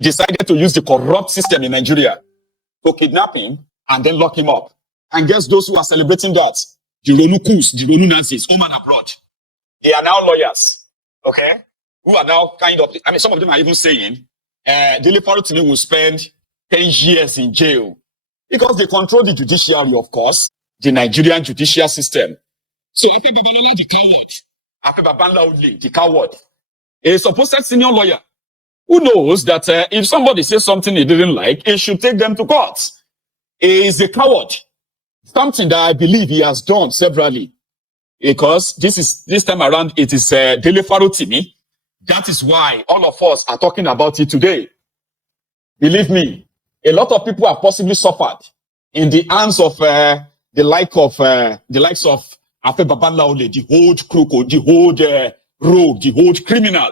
decided to use the corrupt system in Nigeria to kidnap him and then lock him up. And guess those who are celebrating that? The Ronukus, the Ronu Nazis, home and abroad. They are now lawyers, okay? Who are now kind of, I mean, some of them are even saying, Dele Farotimi will spend 10 years in jail because they control the judiciary, of course, the Nigerian judicial system. So Afe Babalola, the coward, Afe Babalola, the coward, a supposed senior lawyer who knows that if somebody says something he didn't like, he should take them to court. He is a coward. Something that I believe he has done severally. Because this time around, it is Dele Farotimi. That is why all of us are talking about it today. Believe me, a lot of people have possibly suffered in the hands of the likes of Afe Babalola, the old crook, the old rogue, the old criminal,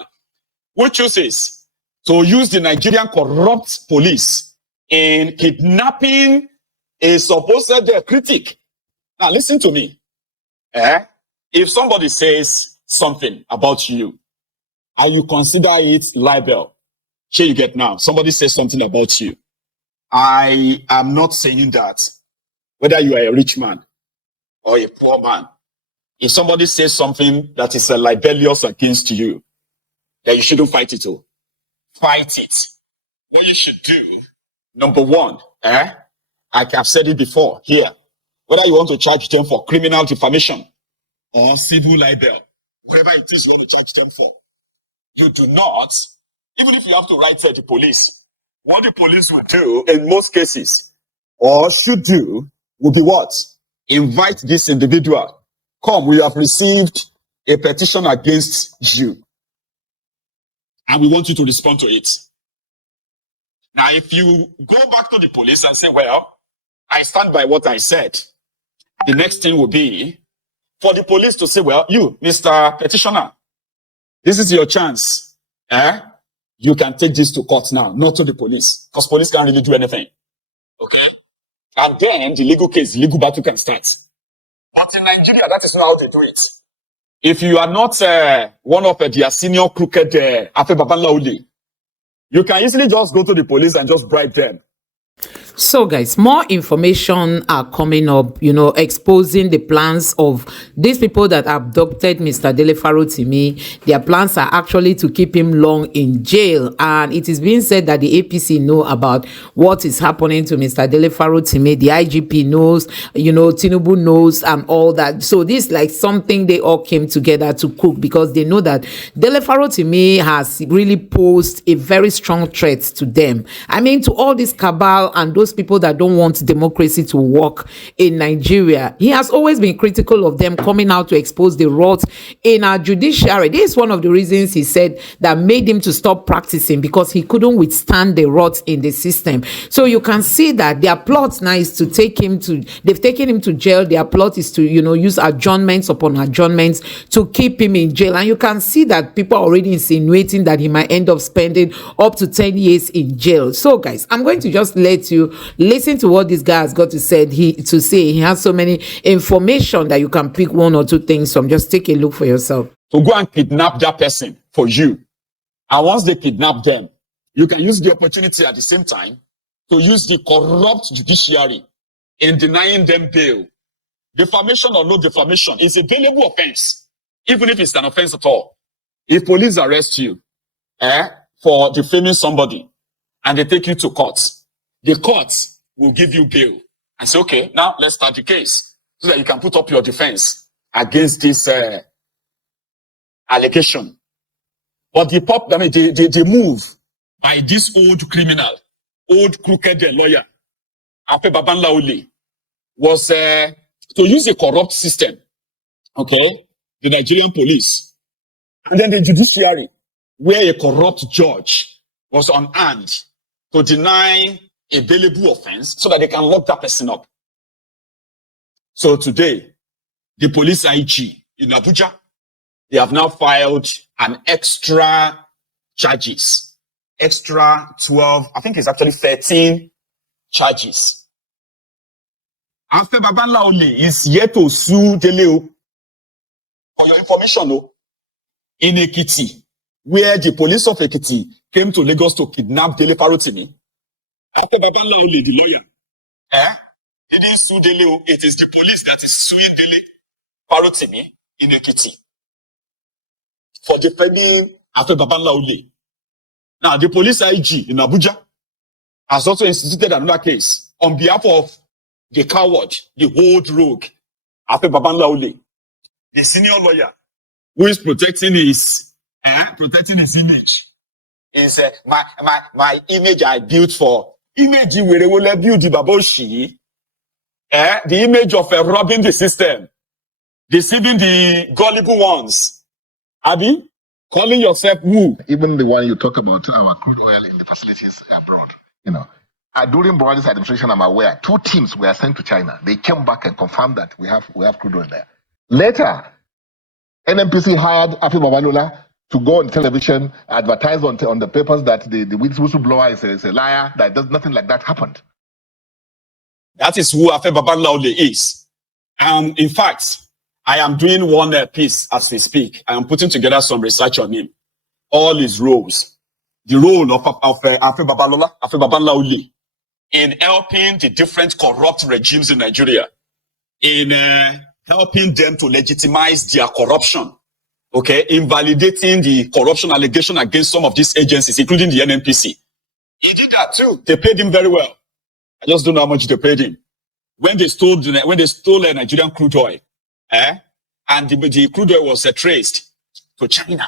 who chooses to use the Nigerian corrupt police in kidnapping a supposed critic. Now listen to me. If somebody says something about you, and you consider it libel, here you get now. Somebody says something about you. I am not saying that whether you are a rich man or a poor man, if somebody says something that is libelous against you, then you shouldn't fight it. Fight it. What you should do, number one, I have said it before here, whether you want to charge them for criminal defamation or civil libel, whatever it is you want to charge them for, you do not, even if you have to write to the police, what the police will do in most cases, or should do, will be what? Invite this individual. Come, we have received a petition against you, and we want you to respond to it. Now, if you go back to the police and say, well, I stand by what I said, the next thing will be for the police to say, well, you, Mr. Petitioner, this is your chance. You can take this to court now, not to the police, because police can't really do anything. Okay? And then the legal case, the legal battle can start. But in Nigeria, that is not how they do it. If you are not one of their senior crooked Afe Babalola, you can easily just go to the police and just bribe them. So guys, more information are coming up, exposing the plans of these people that abducted Mr. Dele Farotimi. Their plans are actually to keep him long in jail, and it is being said that the APC know about what is happening to Mr. Dele Farotimi. The IGP knows, Tinubu knows, and all that. So this is like something they all came together to cook, because they know that Dele Farotimi has really posed a very strong threat to them. I mean, to all this cabal and those people that don't want democracy to work in Nigeria. He has always been critical of them coming out to expose the rot in our judiciary. This is one of the reasons he said that made him to stop practicing, because he couldn't withstand the rot in the system. So you can see that their plot now is to take him to, they've taken him to jail. Their plot is to, use adjournments upon adjournments to keep him in jail. And you can see that people are already insinuating that he might end up spending up to 10 years in jail. So guys, I'm going to just let you listen to what this guy has got to say. He has so many information that you can pick one or two things from. Just take a look for yourself. To go and kidnap that person for you. And once they kidnap them, you can use the opportunity at the same time to use the corrupt judiciary in denying them bail. Defamation or no defamation is a bailable offense, even if it's an offense at all. If police arrest you for defaming somebody and they take you to court, the court will give you bail and say, okay, now let's start the case so that you can put up your defense against this allegation. But the move by this old criminal, old crooked lawyer, Afe Babalola, was to use a corrupt system, okay, the Nigerian police, and then the judiciary, where a corrupt judge was on hand to deny a bailable offense so that they can lock that person up. So today, the police IG in Abuja, they have now filed an extra charges, extra 12, I think it's actually 13 charges. Afe Babalola is yet to sue Dele. For your information, in Ekiti, where the police of Ekiti came to Lagos to kidnap Dele Farotimi. Afe Babalola, the lawyer, he didn't sue Dele. It is the police that is suing Dele Farotimi in Ekiti for defending Afe Babalola. Now, the police IG in Abuja has also instituted another case on behalf of the coward, the old rogue, Afe Babalola, the senior lawyer who is protecting his image. He said, my image I built for image where will build the baboshi, the image of robbing the system, deceiving the gullible ones. Abi, calling yourself who? Even the one you talk about, our crude oil in the facilities abroad, during Buhari's administration, I'm aware, 2 teams were sent to China. They came back and confirmed that we have crude oil there. Later, NNPC hired Afe Babalola to go on television, advertise on the papers that the whistleblower is a liar, that nothing like that happened. That is who Afe Babalola is. In fact, I am doing one piece as we speak. I am putting together some research on him. All his roles. The role of Afe Babalola in helping the different corrupt regimes in Nigeria, in helping them to legitimize their corruption, invalidating the corruption allegation against some of these agencies, including the NNPC. He did that too. They paid him very well. I just don't know how much they paid him. When they stole Nigerian crude oil, and the crude oil was traced to China,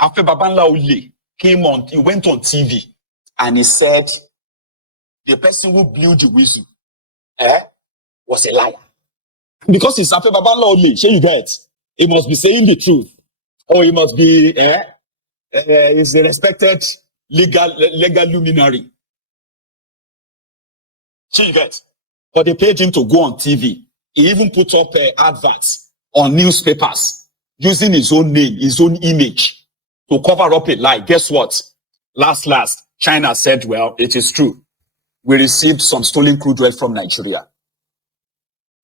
Afe Babalola he went on TV and he said the person who blew the whistle was a liar. Because it's Afe Babalola, sure you get. He must be saying the truth. Or he must be he's a respected legal luminary. Sure you get. But they paid him to go on TV. He even put up adverts on newspapers using his own name, his own image to cover up a lie. Guess what? Last, China said, well, it is true. We received some stolen crude oil from Nigeria.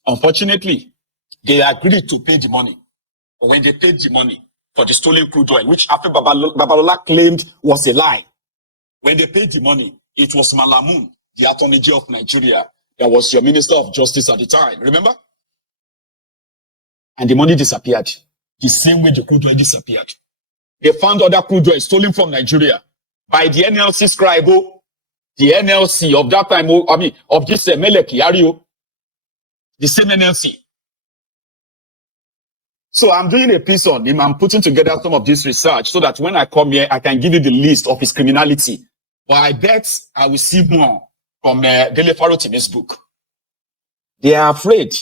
Unfortunately, they agreed to pay the money. But when they paid the money for the stolen crude oil, which Afe Babalola claimed was a lie, when they paid the money, it was Malamun, the Attorney General of Nigeria, that was your Minister of Justice at the time. Remember? And the money disappeared. The same way the crude oil disappeared. They found other crude oil stolen from Nigeria by the NLC scribe, the NLC of that time, of this Meleki Ario, the same NLC. So I'm doing a piece on him. I'm putting together some of this research so that when I come here, I can give you the list of his criminality. But I bet I will see more from Dele Farotimi's book. They are afraid.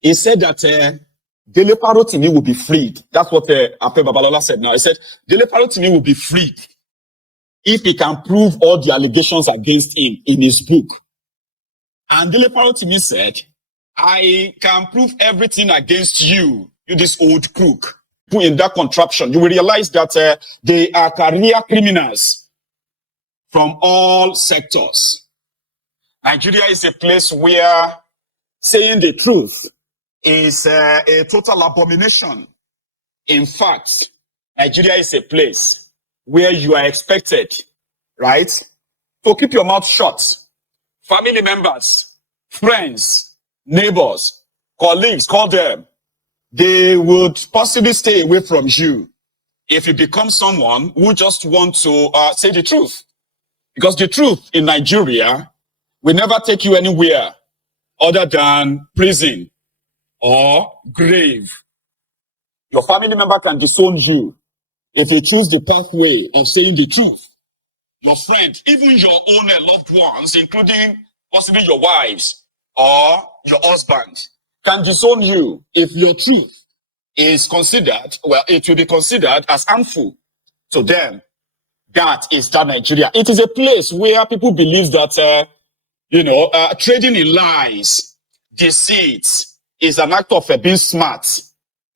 He said that Dele Farotimi will be freed. That's what Afe Babalola said now. He said Dele Farotimi will be freed if he can prove all the allegations against him in his book. And Dele Farotimi said, I can prove everything against you, you this old crook. In that contraption, you will realize that they are career criminals from all sectors. Nigeria is a place where saying the truth is a total abomination. In fact, Nigeria is a place where you are expected, right, to keep your mouth shut. Family members, friends, neighbors, colleagues, call them. They would possibly stay away from you if you become someone who just wants to say the truth. Because the truth in Nigeria will never take you anywhere other than prison or grave. Your family member can disown you if you choose the pathway of saying the truth. Your friend, even your own loved ones, including possibly your wives or your husband, can disown you if your truth is considered, it will be considered as harmful to them. That is that Nigeria. It is a place where people believe that, trading in lies, deceit, is an act of being smart.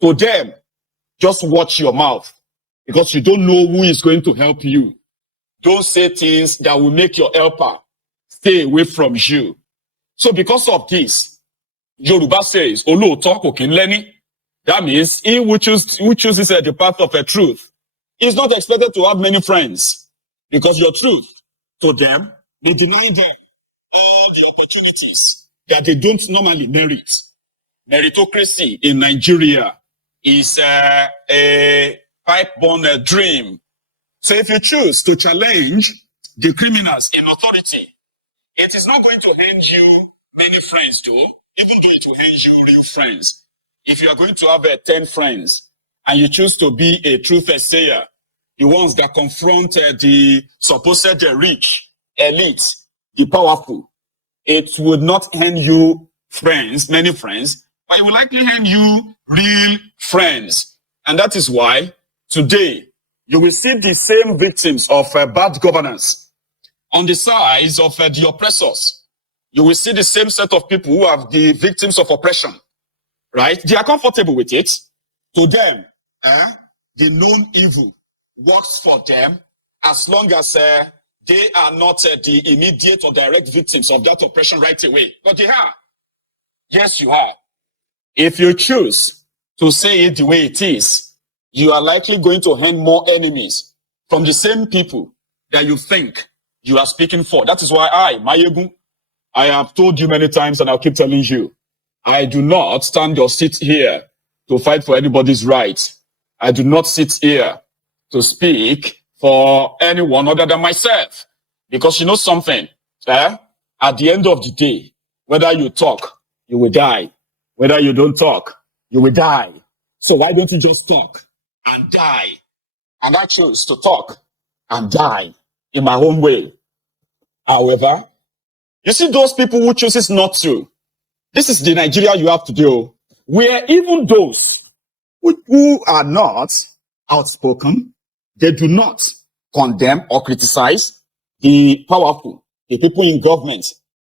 To them, just watch your mouth because you don't know who is going to help you. Don't say things that will make your helper stay away from you. So because of this, Yoruba says, Olo talk okinleni. That means he who chooses the path of truth is not expected to have many friends because your truth to them may deny them all the opportunities that they don't normally merit. Meritocracy in Nigeria is a pipe-born dream. So if you choose to challenge the criminals in authority, it is not going to hand you many friends though, even though it will hand you real friends. If you are going to have 10 friends and you choose to be a truth sayer, the ones that confront the supposed rich, elite, the powerful, it would not hand you friends, many friends, but it will likely hand you real friends. And that is why today you will see the same victims of bad governance on the sides of the oppressors. You will see the same set of people who are the victims of oppression, right? They are comfortable with it. To them, the known evil works for them as long as they are not the immediate or direct victims of that oppression right away. But they are. Yes, you are. If you choose to say it the way it is, you are likely going to hand more enemies from the same people that you think you are speaking for. That is why Mayegun, I have told you many times and I'll keep telling you, I do not stand or sit here to fight for anybody's right. I do not sit here to speak for anyone other than myself. Because you know something, at the end of the day, whether you talk, you will die. Whether you don't talk, you will die. So why don't you just talk and die? And I choose to talk and die in my own way. However, you see those people who chooses not to. This is the Nigeria you have to do, where even those who are not outspoken, they do not condemn or criticize the powerful, the people in government.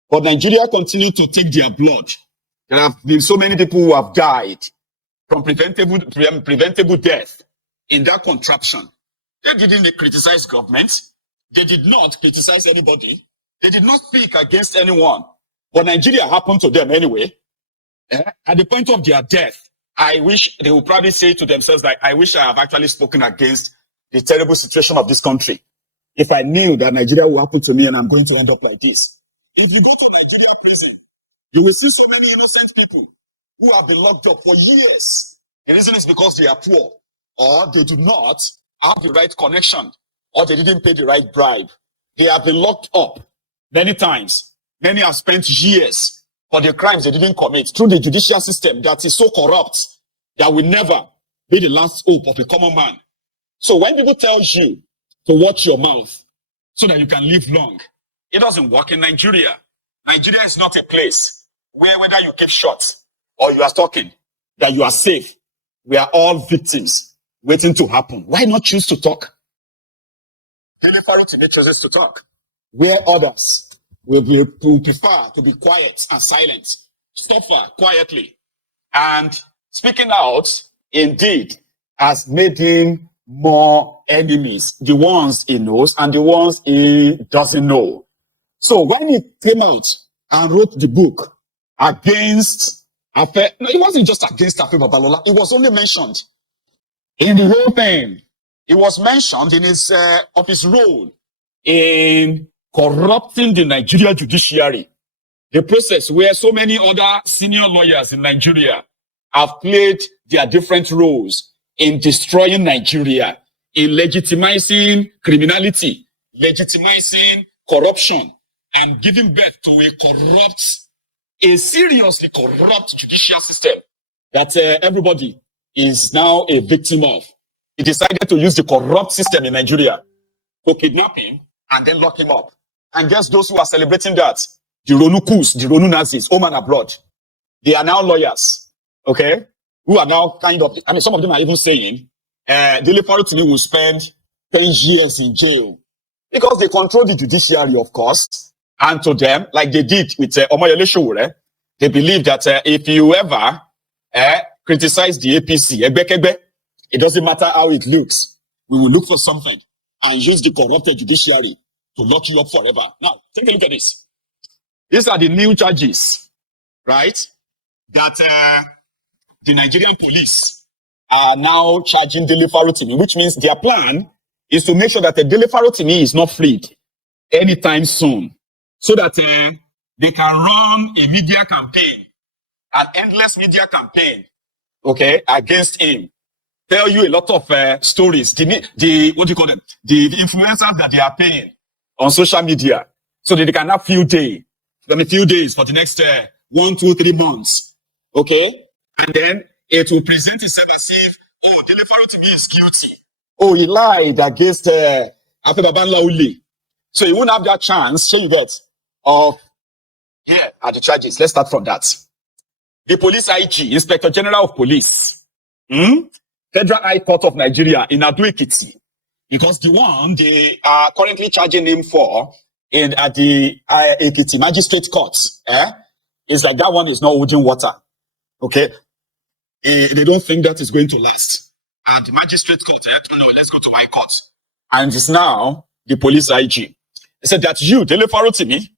But Nigeria continue to take their blood. There have been so many people who have died from preventable death in that contraption. They didn't criticize government. They did not criticize anybody. They did not speak against anyone. But Nigeria happened to them anyway. At the point of their death, I wish they would probably say to themselves, like, I wish I have actually spoken against the terrible situation of this country. If I knew that Nigeria will happen to me and I'm going to end up like this. If you go to Nigeria prison, you will see so many innocent people who have been locked up for years. The reason is because they are poor, or they do not have the right connection, or they didn't pay the right bribe. They have been locked up many times. Many have spent years for the crimes they didn't commit through the judicial system that is so corrupt that will never be the last hope of a common man. So when people tell you to watch your mouth so that you can live long, it doesn't work in Nigeria. Nigeria is not a place where whether you keep short or you are talking, that you are safe. We are all victims waiting to happen. Why not choose to talk? Dele Farotimi chooses to talk, where others will prefer to be quiet and silent, suffer quietly. And speaking out, indeed, has made him more enemies, the ones he knows and the ones he doesn't know. So when he came out and wrote the book against Afe, no, it wasn't just against Afe Babalola, it was only mentioned in the whole thing. It was mentioned in his of his role in corrupting the Nigeria judiciary, the process where so many other senior lawyers in Nigeria have played their different roles in destroying Nigeria, in legitimizing criminality, legitimizing corruption, and giving birth to a seriously corrupt judicial system that everybody is now a victim of. He decided to use the corrupt system in Nigeria to kidnap him and then lock him up. And guess those who are celebrating that? The Ronukus, the Ronu Nazis, home and abroad. They are now lawyers, okay? Who are now kind of, I mean, some of them are even saying, Dele Farotimi will spend 10 years in jail because they control the judiciary, of course. And to them, like they did with Omoyele Sowore, they believe that if you ever criticize the APC, it doesn't matter how it looks. We will look for something and use the corrupted judiciary to lock you up forever. Now, take a look at this. These are the new charges, right? That the Nigerian police are now charging Dele Farotimi, which means their plan is to make sure that the Dele Farotimi is not freed anytime soon, so that they can run a media campaign, an endless media campaign, okay, against him. Tell you a lot of stories. The what do you call them? The influencers that they are paying on social media, so that they can have few days for the next 1, 2, 3 months, okay, and then it will present itself as if, oh, Dele Farotimi is guilty. Oh, he lied against Afe Babalola. So he won't have that chance, you get, of here are the charges. Let's start from that. The police IG, Inspector General of Police, Federal High Court of Nigeria in Ado-Ekiti, because the one they are currently charging him for at the Ekiti Magistrate Court, is that one is not holding water. Okay, they don't think that is going to last. And the Magistrate Court, no, let's go to High Court, and it's now the police IG. They said that you, Dele Farotimi,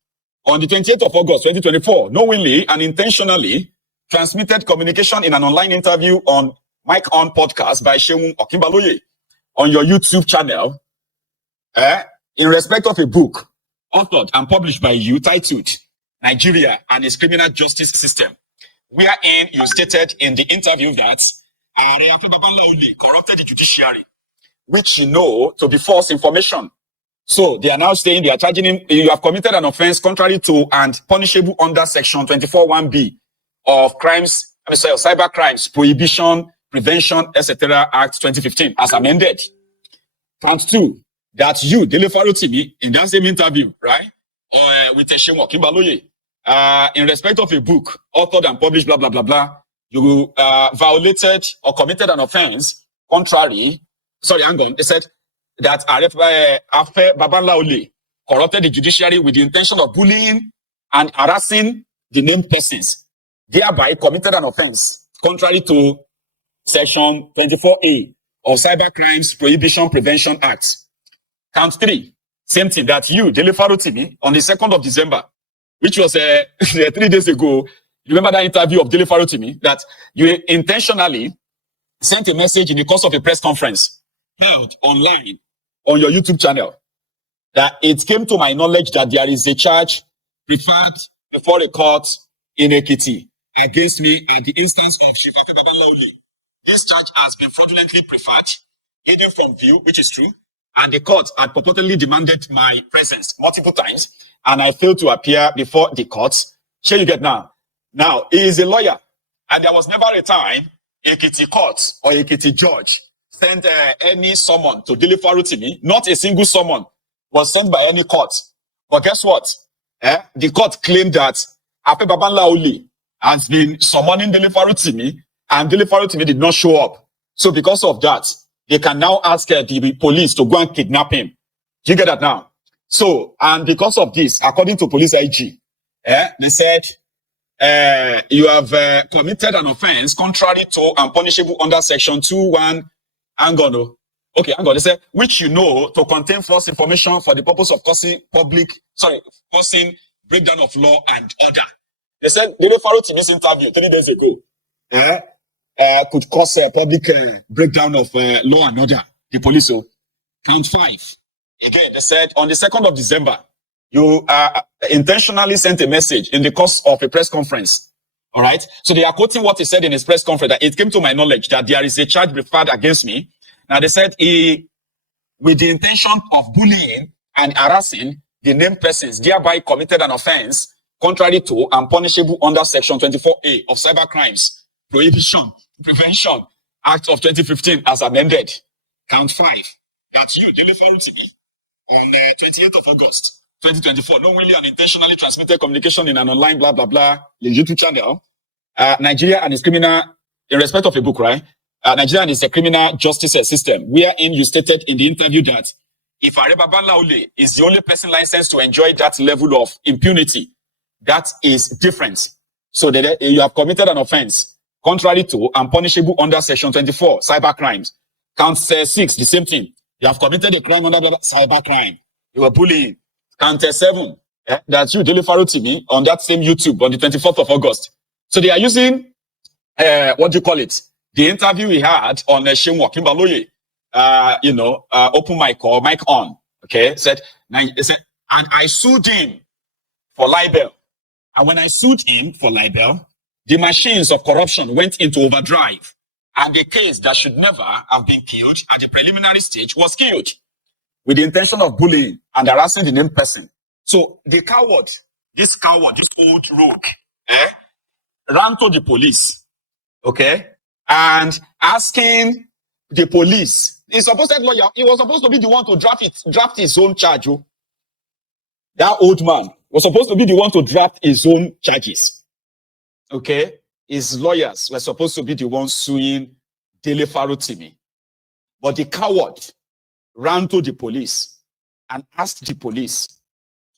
on the 28th of August 2024, knowingly and intentionally transmitted communication in an online interview on Mike On podcast by Seun Okinbaloye on your YouTube channel, in respect of a book authored and published by you titled Nigeria and its Criminal Justice System, wherein you stated in the interview that Afe Babalola corrupted the judiciary, which you know to be false information. So they are now saying they are charging him, you have committed an offense contrary to and punishable under section 24(1)(b) of cyber crimes, prohibition, prevention, etc. Act 2015 as amended. Count 2, that you, Dele Farotimi, in that same interview, right, with Seun Okinbaloye, in respect of a book authored and published, blah, blah, blah, blah, you violated or committed an offense contrary, they said that Afe Babalola corrupted the judiciary with the intention of bullying and harassing the named persons, thereby committed an offense contrary to Section 24A of Cyber Crimes Prohibition Prevention Act. Count 3, same thing, that you, Dele Farotimi, on the 2nd of December, which was 3 days ago, you remember that interview of Dele Farotimi, that you intentionally sent a message in the course of a press conference held online on your YouTube channel, that it came to my knowledge that there is a charge preferred before a court in Ekiti against me at the instance of Chief Afe Babalola. This charge has been fraudulently preferred, hidden from view, which is true, and the court had purportedly demanded my presence multiple times, and I failed to appear before the court. Here you get now. Now, he is a lawyer, and there was never a time Ekiti court or Ekiti judge sent any summon to Dele Farotimi. Not a single summon was sent by any court. But guess what? The court claimed that Afe Babalola has been summoning Dele Farotimi, and Dele Farotimi did not show up. So because of that, they can now ask the police to go and kidnap him. Do you get that now? So, and because of this, according to police IG, they said, you have committed an offense contrary to and punishable under section 2(1). Hang on. They said, which you know to contain false information for the purpose of causing breakdown of law and order. They said Dele Farotimi's interview 3 days ago could cause a public breakdown of law and order. The police. Count 5. Again, they said on the 2nd of December, you intentionally sent a message in the course of a press conference. All right. So they are quoting what he said in his press conference, that it came to my knowledge that there is a charge preferred against me. Now they said he, with the intention of bullying and harassing the named persons, thereby committed an offense contrary to and punishable under section 24A of Cyber Crimes Prohibition Prevention Act of 2015 as amended. Count 5. That's you, Dele Farotimi, on 28th of August 2024, knowingly and intentionally transmitted communication in an online blah blah blah YouTube channel, Nigeria and its criminal, in respect of a book, right? Nigeria and its criminal justice system, wherein you stated in the interview that if Afe Babalola is the only person licensed to enjoy that level of impunity, that is different. So that you have committed an offense contrary to and punishable under section 24, cyber crimes. Count 6, the same thing. You have committed a crime under cyber crime. You were bullying. Count 7, that you, Dele Farotimi, on that same YouTube on the 24th of August. So they are using, the interview he had on Shenwa Kimbaloye, open mic or mic on, okay, said, and I sued him for libel. And when I sued him for libel, the machines of corruption went into overdrive. And the case that should never have been killed at the preliminary stage was killed with the intention of bullying and harassing the named person. So the coward, this old rogue, ran to the police, okay, and asking the police. He's supposed to lawyer. He was supposed to be the one to draft his own charge. Oh. That old man was supposed to be the one to draft his own charges. Okay, his lawyers were supposed to be the ones suing Dele Farotimi, but the coward ran to the police and asked the police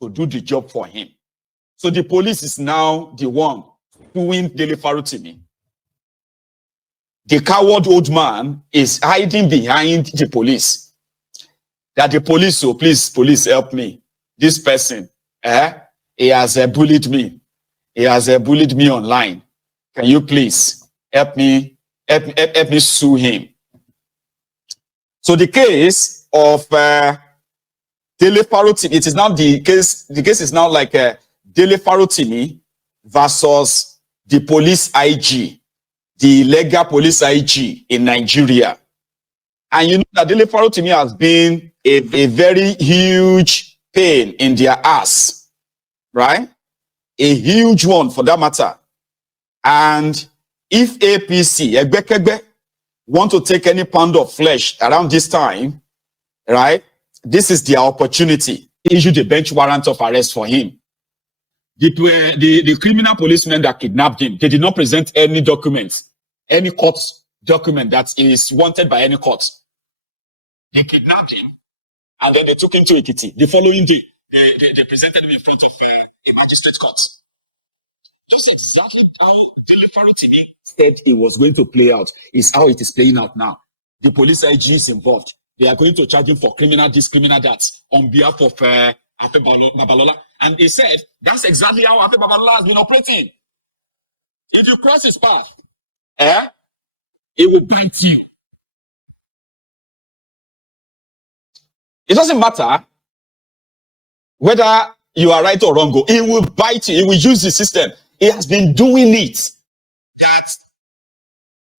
to do the job for him. So the police is now the one suing Dele Farotimi. The coward old man is hiding behind the police. That the police, so please, police, help me. This person, he has bullied me. He has bullied me online. Can you please help me sue him? So the case of Dele Farotimi, it is now the case is now like Dele Farotimi versus the police IG, the legal police IG in Nigeria. And you know that Dele Farotimi has been a very huge pain in their ass, right? A huge one for that matter. And if APC, Egbekegbe, want to take any pound of flesh around this time, right? This is their opportunity. Issue the bench warrant of arrest for him. The criminal policemen that kidnapped him, they did not present any documents, any court document that is wanted by any court. They kidnapped him and then they took him to Ekiti. The following day, they presented him in front of a magistrate court. Just exactly how Dele Farotimi said it was going to play out is how it is playing out now. The police IG is involved. They are going to charge him for criminal this, criminal that on behalf of Afe Babalola. And he said that's exactly how Afe Babalola has been operating. If you cross his path, it will bite you. It doesn't matter whether you are right or wrong. It will bite you. It will use the system. It has been doing it.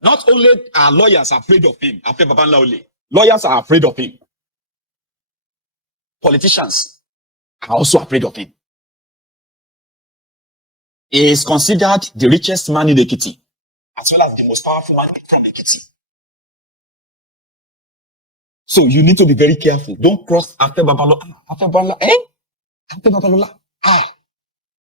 Not only are lawyers afraid of him, Afe Babalola, lawyers are afraid of him. Politicians are also afraid of him. He is considered the richest man in Ekiti, as well as the most powerful man from Ekiti. So you need to be very careful. Don't cross Afe Babalola. Afe Babalola, Afe Babalola.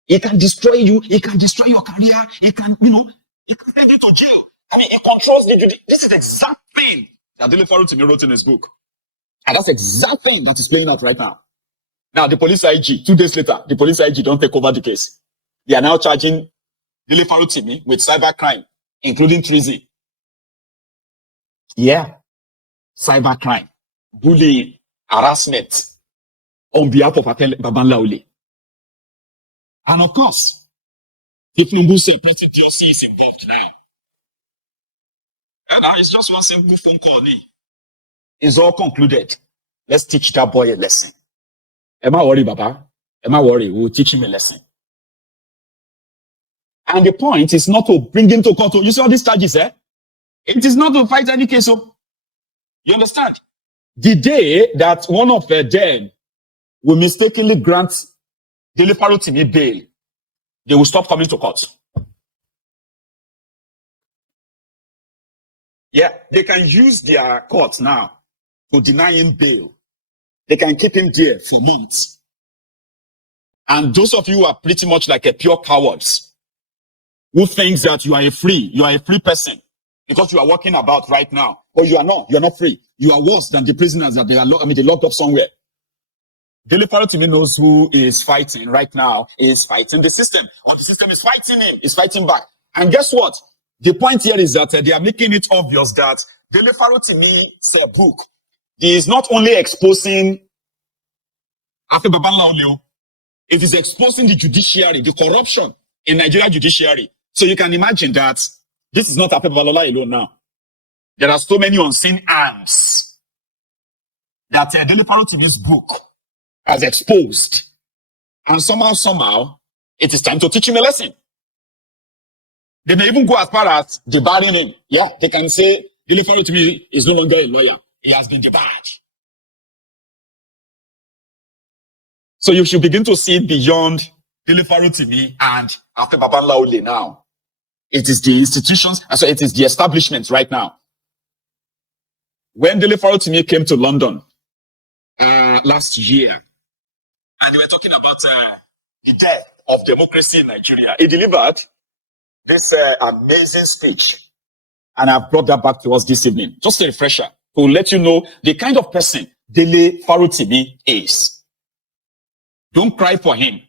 He can destroy you. He can destroy your career. He can, he can send you to jail. I mean, he controls the judiciary. This is the exact thing that Dele Farotimi wrote in his book. And that's the exact thing that is playing out right now. Now, the police IG, 2 days later, the police IG don't take over the case. They are now charging Dele Farotimi with cybercrime, including treason. Yeah. Cybercrime, bullying, harassment on behalf of Afe Babalola. And of course, Tinubu's President Josi is involved now. And now it's just one simple phone call. It's all concluded. Let's teach that boy a lesson. Am I worried, Baba? Am I worried? We'll teach him a lesson. And the point is not to bring him to court. You see all these charges, It is not to fight any case. You understand? The day that one of them will mistakenly grant Dele Farotimi bail, they will stop coming to court. Yeah, they can use their court now to deny him bail. They can keep him there for months. And those of you who are pretty much like a pure cowards, who thinks that you are a free person because you are walking about right now, but you are not free. You are worse than the prisoners that they locked up somewhere. Dele Farotimi knows who is fighting right now. Is fighting the system, or the system is fighting him. Is fighting back. And guess what? The point here is that they are making it obvious that Dele Farotimi's book is not only exposing Afe Babalola, it is exposing the judiciary, the corruption in Nigeria judiciary. So you can imagine that this is not Afe Babalola alone now. There are so many unseen hands that Dele Farotimi's book has exposed. And somehow, it is time to teach him a lesson. They may even go as far as debarring him. Yeah, they can say Dele Farotimi is no longer a lawyer. He has been debarred. So you should begin to see beyond Dele Farotimi and Afe Babalola now. It is the institutions, and so it is the establishment right now. When Dele Farotimi came to London last year, and they were talking about the death of democracy in Nigeria, he delivered this amazing speech, and I've brought that back to us this evening. Just a refresher to let you know the kind of person Dele Farotimi is. Don't cry for him.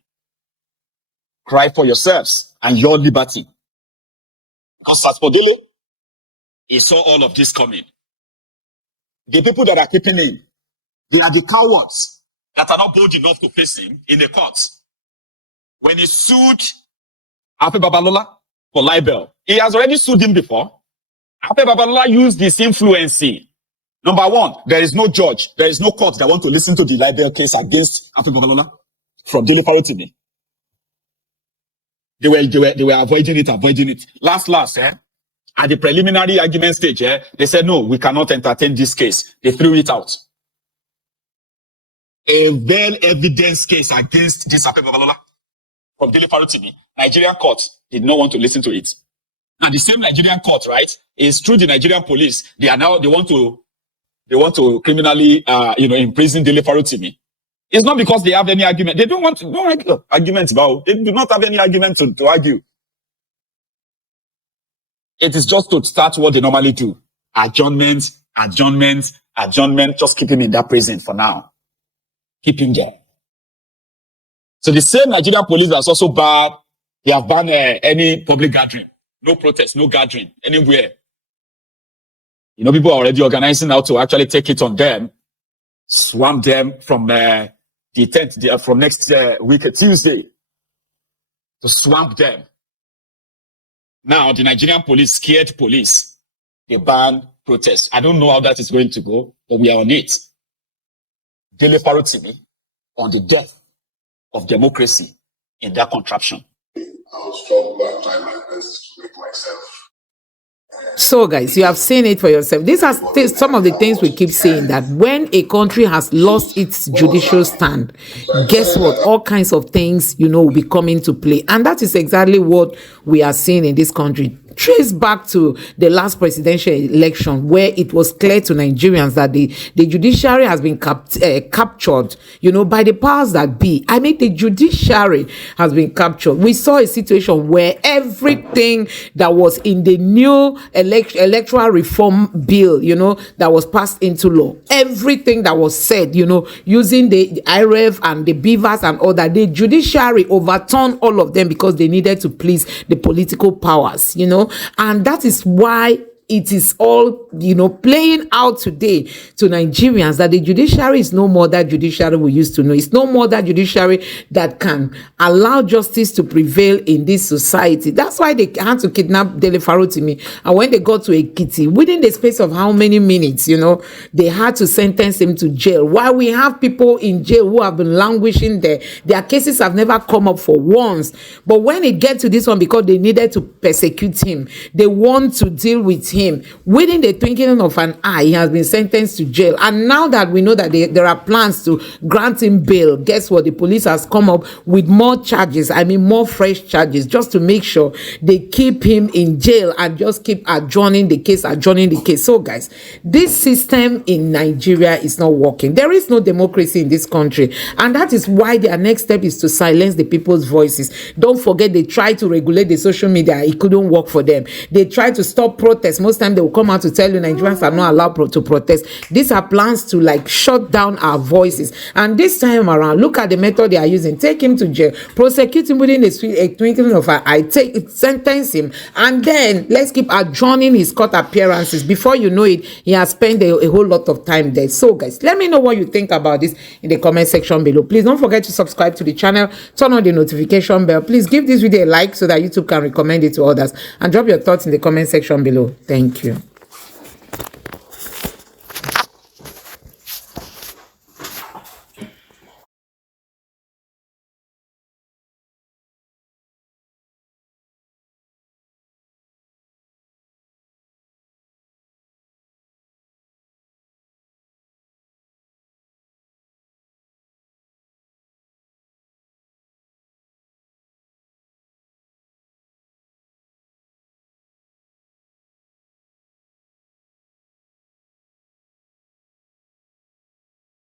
Cry for yourselves and your liberty. Because as for Dele, he saw all of this coming. The people that are keeping him, they are the cowards that are not bold enough to face him in the courts. When he sued Afe Babalola for libel, he has already sued him before. Afe Babalola used his influence. Number one, there is no judge, there is no court that want to listen to the libel case against Afe Babalola from Dele Farotimi. They were avoiding it. Last, at the preliminary argument stage, they said, no, we cannot entertain this case. They threw it out. A well-evidenced case against this Afe Babalola from Dele Farotimi, Nigerian court did not want to listen to it. And the same Nigerian court, right, is through the Nigerian police. They want to criminally, imprison Dele Farotimi. It's not because they have any argument. They don't want arguments about. They do not have any argument to argue. It is just to start what they normally do. Adjournment. Just keep him in that prison for now. Keep him there. So the same Nigerian police has also barred. They have banned any public gathering. No protest, no gathering, anywhere. People are already organizing now to actually take it on them. Swamp them from the 10th, from next week, Tuesday, to swamp them. Now, the Nigerian police, scared police, they ban protests. I don't know how that is going to go, but we are on it. Dele Farotimi on the death of democracy in that contraption. I'll stop by my best to make myself. So guys, you have seen it for yourself. These are some of the things we keep saying, that when a country has lost its judicial stand, guess what? All kinds of things, will be coming to play. And that is exactly what we are seeing in this country. Trace back to the last presidential election, where it was clear to Nigerians that the judiciary has been captured, by the powers that be. I mean, the judiciary has been captured. We saw a situation where everything that was in the new electoral reform bill, that was passed into law, everything that was said, using the IREF and the beavers and all that, the judiciary overturned all of them because they needed to please the political powers, and that is why it is all, playing out today to Nigerians, that the judiciary is no more that judiciary we used to know. It's no more that judiciary that can allow justice to prevail in this society. That's why they had to kidnap Dele Farotimi. And when they got to Ekiti, within the space of how many minutes, they had to sentence him to jail. While we have people in jail who have been languishing there, their cases have never come up for once. But when it gets to this one, because they needed to persecute him, they want to deal with him. Within the twinkling of an eye, he has been sentenced to jail. And now that we know that there are plans to grant him bail, guess what? The police has come up with more charges. More fresh charges, just to make sure they keep him in jail and just keep adjourning the case. So guys, this system in Nigeria is not working. There is no democracy in this country. And that is why their next step is to silence the people's voices. Don't forget, they tried to regulate the social media. It couldn't work for them. They tried to stop protests. Most time they will come out to tell you Nigerians are not allowed to protest. These are plans to shut down our voices. And this time around, look at the method they are using. Take him to jail, prosecute him within a twinkling of an eye, sentence him, and then let's keep adjourning his court appearances. Before you know it, he has spent a whole lot of time there. So guys, let me know what you think about this in the comment section below. Please don't forget to subscribe to the channel, turn on the notification bell. Please give this video a like so that YouTube can recommend it to others, and drop your thoughts in the comment section below. Thank you.